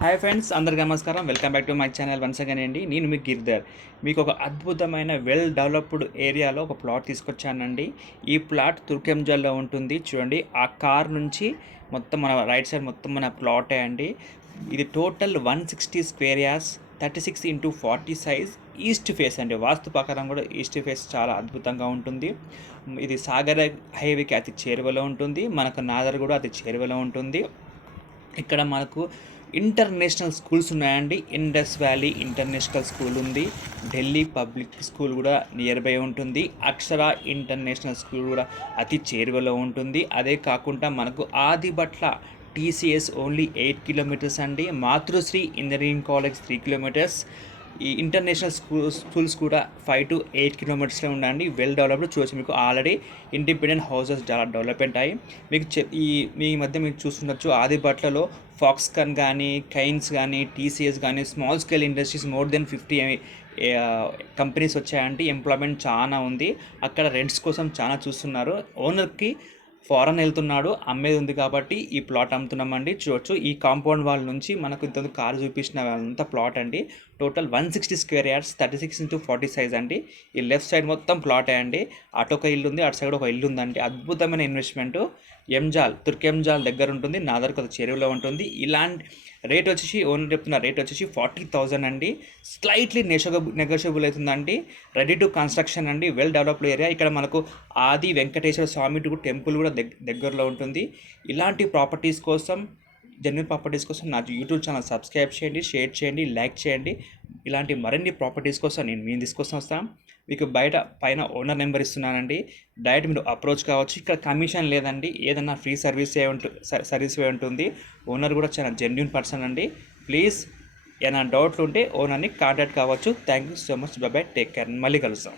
Hi friends, అందరికీ నమస్కారం. Welcome back to my channel once again అండి. నేను మీ గిర్ధర్. మీకు ఒక అద్భుతమైన వెల్ డెవలప్డ్ ఏరియాలో ఒక ప్లాట్ తీసుకొచ్చానండి. ఈ ప్లాట్ తుర్కెంజల్లో ఉంటుంది. చూడండి, ఆ కార్ నుంచి మొత్తం మన రైట్ సైడ్ మొత్తం మన ప్లాటే అండి. ఇది total 160 square yards, 36x40 size, east face అండి. వాస్తు ప్రకారం కూడా ఈస్ట్ ఫేస్ చాలా అద్భుతంగా ఉంటుంది. ఇది సాగర్ హైవేకి అతి చేరువలో ఉంటుంది. మనకు నాదర్ కూడా అతి చేరువలో ఉంటుంది. ఇక్కడ మనకు ఇంటర్నేషనల్ స్కూల్స్ ఉన్నాయండి. ఇండస్ వ్యాలీ ఇంటర్నేషనల్ స్కూల్ ఉంది. ఢిల్లీ పబ్లిక్ స్కూల్ కూడా నియర్ బై ఉంటుంది. అక్షర ఇంటర్నేషనల్ స్కూల్ కూడా అతి చేరువలో ఉంటుంది. అదే కాకుండా మనకు ఆదిబట్ల టీసీఎస్ ఓన్లీ 8 కిలోమీటర్స్ అండి. మాతృశ్రీ ఇంజనీరింగ్ కాలేజ్ 3 కిలోమీటర్స్. ఈ ఇంటర్నేషనల్ స్కూల్స్ కూడా 5 to 8 కిలోమీటర్స్లో ఉండండి. Well developed. చూసి మీకు ఆల్రెడీ ఇండిపెండెంట్ హౌసెస్ చాలా డెవలప్మెంట్ అయ్యి మీకు మీ మధ్య మీరు చూస్తుండొచ్చు. ఆదిబట్లలో ఫాక్స్కాన్ కానీ, కైన్స్ కానీ, టీసీఎస్ కానీ, small scale industries more than 50 companies వచ్చాయంటే ఎంప్లాయ్మెంట్ చాలా ఉంది. అక్కడ రెంట్స్ కోసం చాలా చూస్తున్నారు. ఓనర్కి ఫారెన్ వెళ్తున్నాడు, అమ్మేది ఉంది కాబట్టి ఈ ప్లాట్ అమ్ముతున్నామండి. చూడొచ్చు, ఈ కాంపౌండ్ వాల్ నుంచి మనకు ఇంత కారు చూపించిన అంత ప్లాట్ అండి. Total 160 square yards, 36x40 size అండి. ఈ లెఫ్ట్ సైడ్ మొత్తం ప్లాటే అండి. అటు ఒక ఇల్లు ఉంది, అటు సైడ్ ఒక ఇల్లు ఉందండి. అద్భుతమైన ఇన్వెస్ట్మెంట్. తుర్కెంజాల్ దగ్గర ఉంటుంది, నాదర్ కొద్ది చెరువులో ఉంటుంది. ఇలాంటి రేట్ వచ్చేసి ఓనర్ చెప్తున్న రేట్ వచ్చేసి 40,000 అండి. స్లైట్లీ నెగోషియబుల్ అవుతుందండి. రెడీ టు కన్స్ట్రక్షన్ అండి. Well developed area. ఇక్కడ మనకు ఆది వెంకటేశ్వర స్వామి టెంపుల్ కూడా దగ్గరలో ఉంటుంది. ఇలాంటి ప్రాపర్టీస్ కోసం, జెన్యూన్ ప్రాపర్టీస్ కోసం నా యూట్యూబ్ ఛానల్ సబ్స్క్రైబ్ చేయండి, షేర్ చేయండి, లైక్ చేయండి. ఇలాంటి మరిన్ని ప్రాపర్టీస్ కోసం మేము తీసుకొస్తాం వస్తాం. మీకు పైన ఓనర్ నెంబర్ ఇస్తున్నానండి. డైరెక్ట్ మీరు అప్రోచ్ కావచ్చు. ఇక్కడ కమిషన్ లేదండి. ఏదన్నా ఫ్రీ సర్వీస్ ఉంటుంది. ఓనర్ కూడా చాలా జెన్యూన్ పర్సన్ అండి. ప్లీజ్ ఏమైనా డౌట్లు ఉంటే ఓనర్ని కాంటాక్ట్ కావచ్చు. Thank you so much. Bye, take care. మళ్ళీ కలుస్తాం.